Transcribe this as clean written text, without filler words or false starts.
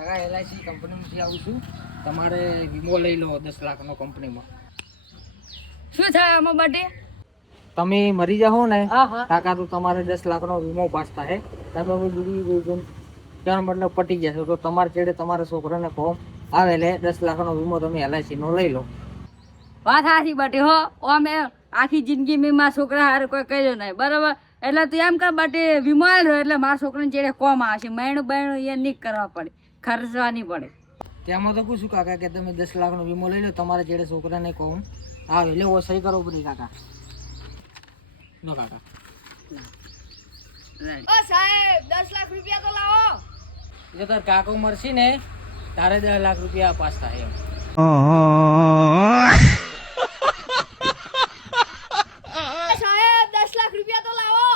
કાકા એલઆઈસી કંપનીમાંથી આવું છું. તમારે વીમો લઈ લો 10 લાખનો કંપનીમાં. શું થાય આમાં બાટે? તમે મરી જાઓ ને હા. કાકા તો તમારે 10 લાખનો વીમો પાસ થાય. તમે બીજી ત્યાં મતલબ પટી જશે તો તમારે છેડે તમારા છોકરાને ફોર્મ આવે એટલે 10 લાખનો વીમો તમે એલઆઈસી નો લઈ લો. વાત સાચી બાટે હો. અમે આખી જિંદગી મેં મારા છોકરા હારે કોઈ કર્યો નહીં બરાબર. એટલે તું એમ કર બાટે વીમો આવ્યો એટલે મારા છોકરાને ચેડે કોમ આવશે. મહિનું બહેણું એ નહીં કરવા પડે, ખર્ચવા નહીં પડે. ત્યાંમાં તો પૂછું કાકા કે તમે 10 લાખનો વીમો લઈ લો તમારા છેડે છોકરાને કોમ આવે એટલે ઓ સહી કરવો પડે કાકા. નો કાકા ઓ સાહેબ 10 લાખ રૂપિયા તો લાવો. જો તાર કાકો મરશી ને તારે 10 લાખ રૂપિયા પાસ થાય એમ. સાહેબ 10 લાખ રૂપિયા તો લાવો.